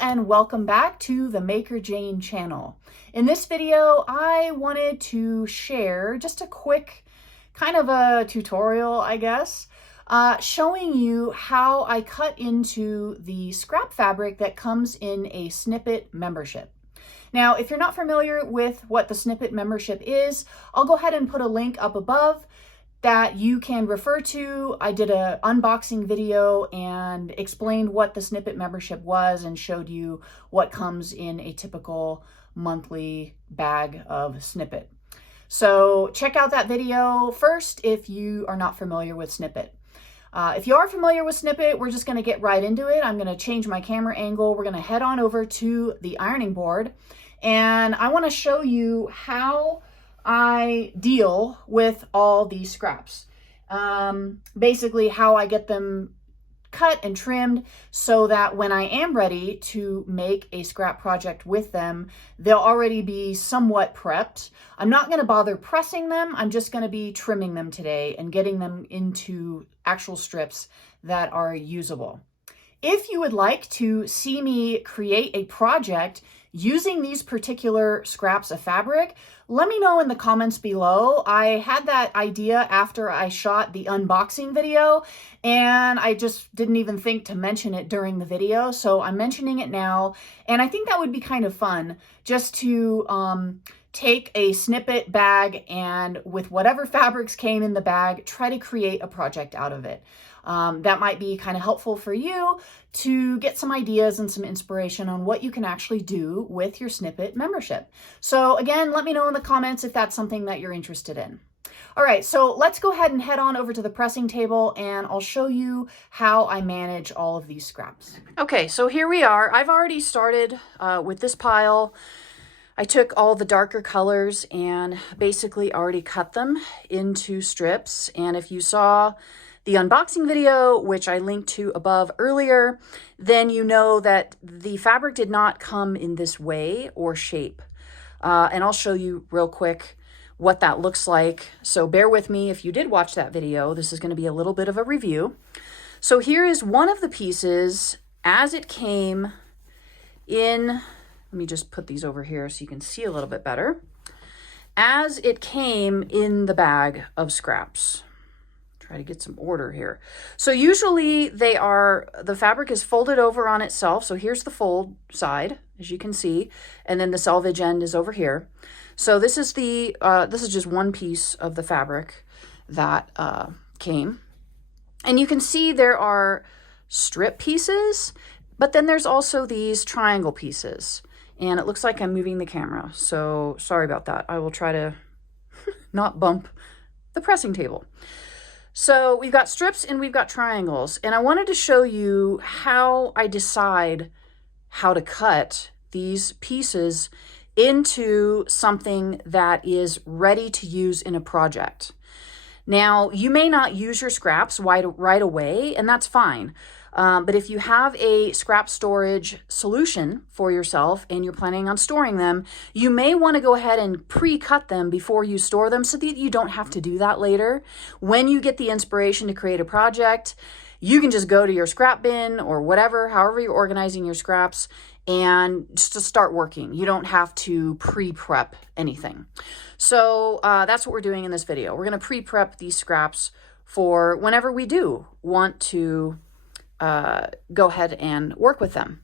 and welcome back to the Maker Jane channel. In this video, I wanted to share just a quick kind of a tutorial, I guess, showing you how I cut into the scrap fabric that comes in a Snippet membership. Now, if you're not familiar with what the Snippet membership is, I'll go ahead and put a link up above that you can refer to. I did an unboxing video and explained what the Snippet membership was and showed you what comes in a typical monthly bag of Snippet. So check out that video first if you are not familiar with Snippet. If you are familiar with Snippet, we're just going to get right into it. I'm going to change my camera angle. We're going to head on over to the ironing board, and I want to show you how I deal with all these scraps. Basically how I get them cut and trimmed so that when I am ready to make a scrap project with them, they'll already be somewhat prepped. I'm not going to bother pressing them. I'm just going to be trimming them today and getting them into actual strips that are usable. If you would like to see me create a project using these particular scraps of fabric, let me know in the comments below. I had that idea after I shot the unboxing video, and I just didn't even think to mention it during the video, so I'm mentioning it now. And I think that would be kind of fun, just to take a Snippet bag and with whatever fabrics came in the bag, try to create a project out of it. That might be kind of helpful for you to get some ideas and some inspiration on what you can actually do with your Snippet membership. So again, let me know in the comments if that's something that you're interested in. All right, so let's go ahead and head on over to the pressing table and I'll show you how I manage all of these scraps. Okay, so here we are. I've already started with this pile. I took all the darker colors and basically already cut them into strips. And if you saw the unboxing video, which I linked to above earlier, then you know that the fabric did not come in this way or shape. And I'll show you real quick what that looks like. So bear with me if you did watch that video. This is going to be a little bit of a review. So here is one of the pieces as it came in. Let me just put these over here so you can see a little bit better. As it came in the bag of scraps. Try to get some order here. So usually the fabric is folded over on itself. So here's the fold side, as you can see, and then the selvage end is over here. So this is just one piece of the fabric that came. And you can see there are strip pieces, but then there's also these triangle pieces. And it looks like I'm moving the camera, so sorry about that. I will try to not bump the pressing table. So we've got strips and we've got triangles, and I wanted to show you how I decide how to cut these pieces into something that is ready to use in a project. Now, you may not use your scraps right away, and that's fine. But if you have a scrap storage solution for yourself and you're planning on storing them, you may want to go ahead and pre-cut them before you store them so that you don't have to do that later. When you get the inspiration to create a project, you can just go to your scrap bin or whatever, however you're organizing your scraps, and just to start working. You don't have to pre-prep anything. So that's what we're doing in this video. We're going to pre-prep these scraps for whenever we do want to go ahead and work with them.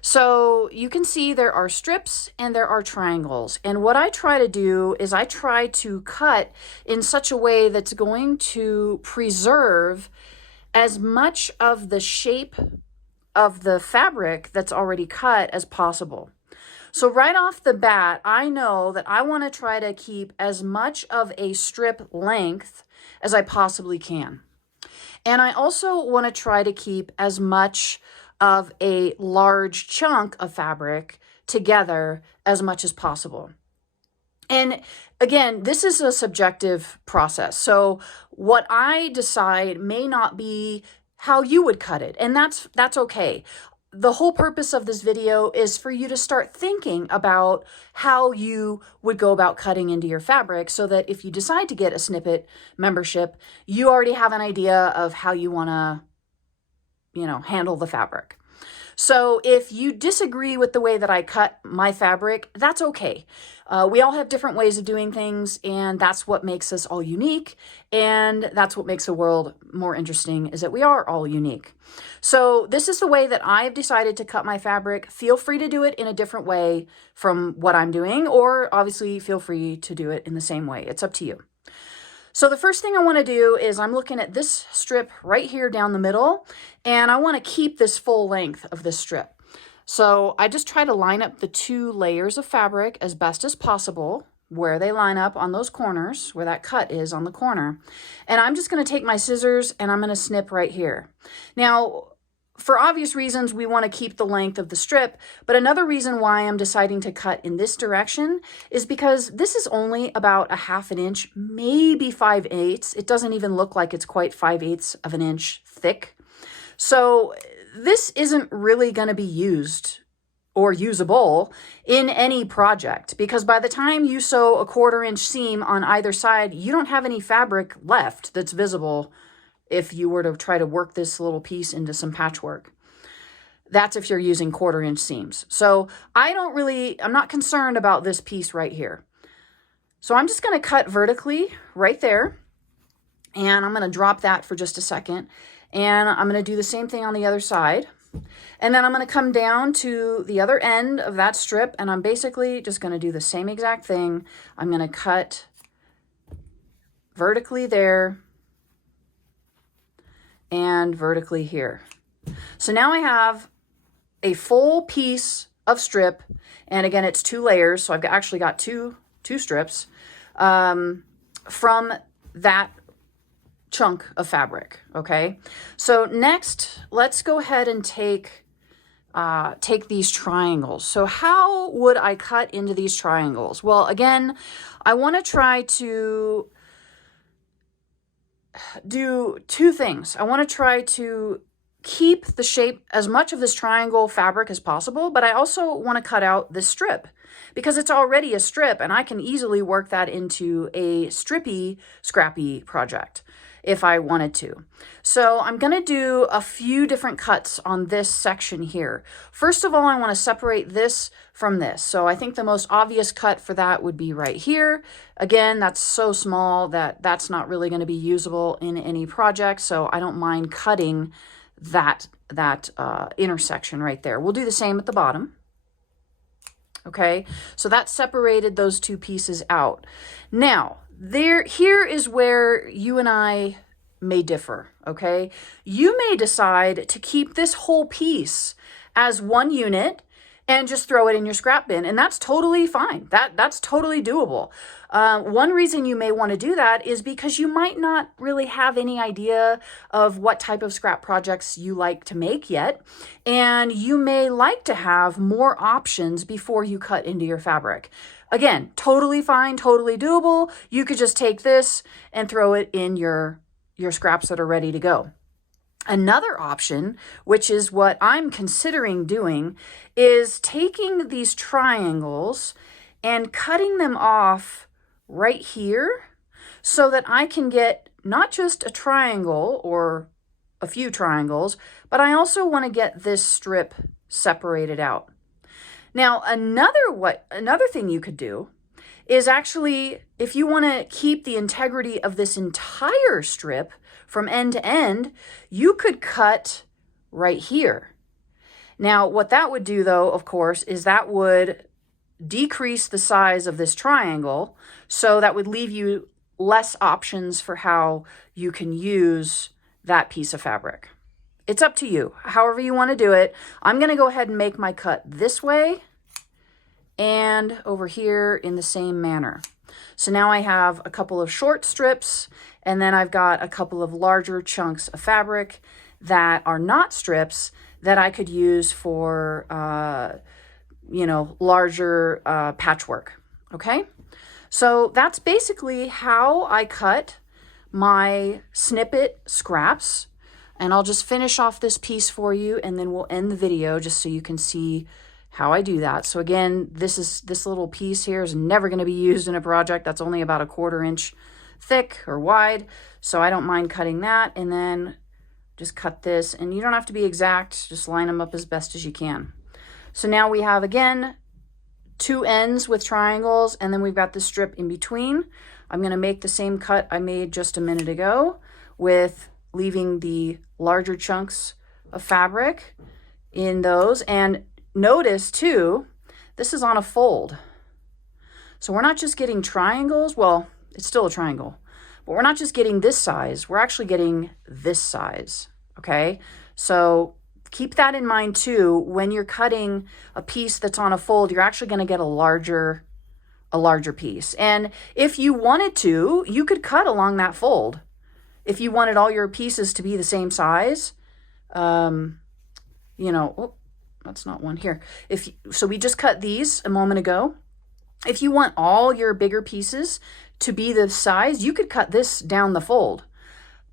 So you can see there are strips and there are triangles. And what I try to do is I try to cut in such a way that's going to preserve as much of the shape of the fabric that's already cut as possible. So right off the bat, I know that I want to try to keep as much of a strip length as I possibly can. And I also want to try to keep as much of a large chunk of fabric together as much as possible. And again, this is a subjective process. So what I decide may not be how you would cut it, and that's okay. The whole purpose of this video is for you to start thinking about how you would go about cutting into your fabric so that if you decide to get a Snippet membership, you already have an idea of how you want to, handle the fabric. So if you disagree with the way that I cut my fabric, that's okay. We all have different ways of doing things, and that's what makes us all unique. And that's what makes the world more interesting, is that we are all unique. So this is the way that I've decided to cut my fabric. Feel free to do it in a different way from what I'm doing, or obviously feel free to do it in the same way. It's up to you. So the first thing I want to do is I'm looking at this strip right here down the middle, and I want to keep this full length of this strip. So I just try to line up the 2 layers of fabric as best as possible where they line up on those corners, where that cut is on the corner. And I'm just going to take my scissors and I'm going to snip right here. Now, for obvious reasons, we want to keep the length of the strip, but another reason why I'm deciding to cut in this direction is because this is only about 1/2 inch, maybe 5/8. It doesn't even look like it's quite 5/8 of an inch thick. So this isn't really going to be used or usable in any project, because by the time you sew a 1/4 inch seam on either side, you don't have any fabric left that's visible if you were to try to work this little piece into some patchwork. That's if you're using 1/4 inch seams. So I'm not concerned about this piece right here. So I'm just going to cut vertically right there, and I'm going to drop that for just a second. And I'm going to do the same thing on the other side. And then I'm going to come down to the other end of that strip, and I'm basically just going to do the same exact thing. I'm going to cut vertically there and vertically here. So now I have a full piece of strip, and again, it's 2 layers. So I've actually got two strips from that chunk of fabric. Okay, so next let's go ahead and take these triangles. So how would I cut into these triangles? Well, again, I want to try to do 2 things. I want to try to keep the shape, as much of this triangle fabric as possible, but I also want to cut out this strip because it's already a strip, and I can easily work that into a strippy, scrappy project if I wanted to. So I'm going to do a few different cuts on this section here. First of all, I want to separate this from this. So I think the most obvious cut for that would be right here. Again, that's so small that that's not really going to be usable in any project, so I don't mind cutting that intersection right there. We'll do the same at the bottom. Okay, so that separated those 2 pieces out. Now, here is where you and I may differ, okay? You may decide to keep this whole piece as 1 unit and just throw it in your scrap bin, and that's totally fine. That's totally doable. One reason you may want to do that is because you might not really have any idea of what type of scrap projects you like to make yet, and you may like to have more options before you cut into your fabric. Again, totally fine, totally doable. You could just take this and throw it in your scraps that are ready to go. Another option, which is what I'm considering doing, is taking these triangles and cutting them off right here so that I can get not just a triangle or a few triangles, but I also want to get this strip separated out. Now, another thing you could do is actually, if you want to keep the integrity of this entire strip from end to end, you could cut right here. Now, what that would do, though, of course, is that would decrease the size of this triangle, so that would leave you less options for how you can use that piece of fabric. It's up to you, however you want to do it. I'm going to go ahead and make my cut this way and over here in the same manner. So now I have a couple of short strips, and then I've got a couple of larger chunks of fabric that are not strips that I could use for, larger patchwork. Okay, so that's basically how I cut my snippet scraps. And I'll just finish off this piece for you, and then we'll end the video just so you can see how I do that. So again, this little piece here is never going to be used in a project that's only about 1/4 inch thick or wide, so I don't mind cutting that, and then just cut this, and you don't have to be exact, just line them up as best as you can. So now we have, again, 2 ends with triangles, and then we've got the strip in between. I'm going to make the same cut I made just a minute ago, with leaving the larger chunks of fabric in those. And notice too, this is on a fold. So we're not just getting triangles. Well, it's still a triangle, but we're not just getting this size. We're actually getting this size. Okay. So keep that in mind too. When you're cutting a piece that's on a fold, you're actually going to get a larger piece. And if you wanted to, you could cut along that fold. If you wanted all your pieces to be the same size, you know, oh, that's not one here. So we just cut these a moment ago. If you want all your bigger pieces to be the size, you could cut this down the fold.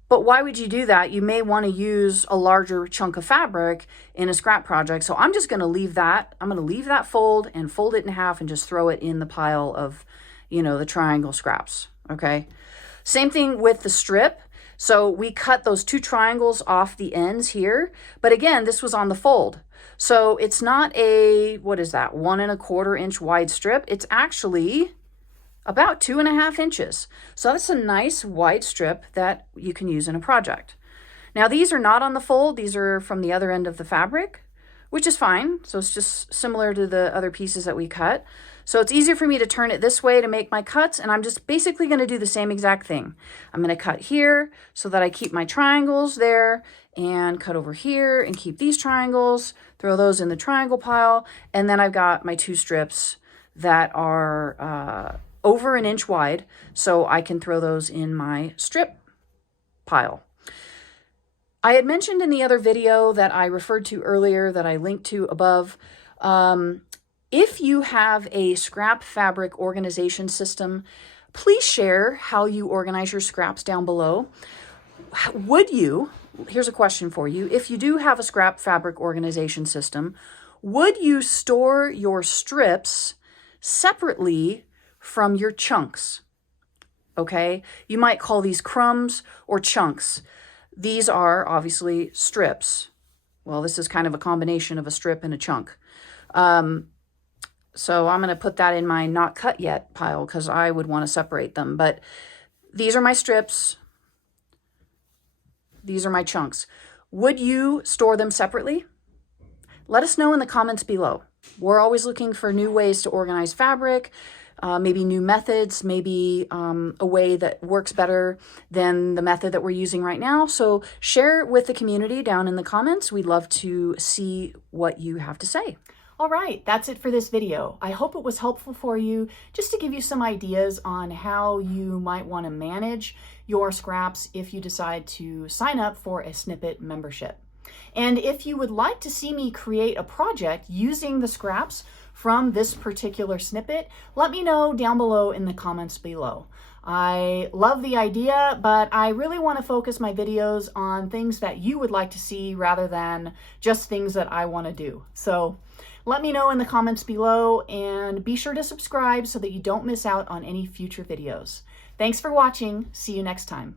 But why would you do that? You may want to use a larger chunk of fabric in a scrap project. So I'm just going to leave that. I'm going to leave that fold and fold it in half and just throw it in the pile of, you know, the triangle scraps. Okay. Same thing with the strip. So we cut those 2 triangles off the ends here. But again, this was on the fold. So it's not a, what is that, 1 1/4 inch wide strip. It's actually about 2.5 inches. So that's a nice wide strip that you can use in a project. Now these are not on the fold. These are from the other end of the fabric, which is fine. So it's just similar to the other pieces that we cut. So it's easier for me to turn it this way to make my cuts, and I'm just basically going to do the same exact thing. I'm going to cut here so that I keep my triangles there, and cut over here and keep these triangles, throw those in the triangle pile, and then I've got my 2 strips that are over 1 inch wide, so I can throw those in my strip pile. I had mentioned in the other video that I referred to earlier, that I linked to above, if you have a scrap fabric organization system, please share how you organize your scraps down below. Would you, here's a question for you, if you do have a scrap fabric organization system, would you store your strips separately from your chunks? Okay, you might call these crumbs or chunks. These are obviously strips. Well, this is kind of a combination of a strip and a chunk. So I'm going to put that in my not cut yet pile because I would want to separate them. But these are my strips. These are my chunks. Would you store them separately? Let us know in the comments below. We're always looking for new ways to organize fabric, maybe new methods, maybe a way that works better than the method that we're using right now. So share it with the community down in the comments. We'd love to see what you have to say. All right, that's it for this video. I hope it was helpful for you, just to give you some ideas on how you might want to manage your scraps if you decide to sign up for a Snippet membership. And if you would like to see me create a project using the scraps from this particular snippet, let me know down below in the comments below. I love the idea, but I really want to focus my videos on things that you would like to see rather than just things that I want to do. So let me know in the comments below, and be sure to subscribe so that you don't miss out on any future videos. Thanks for watching. See you next time.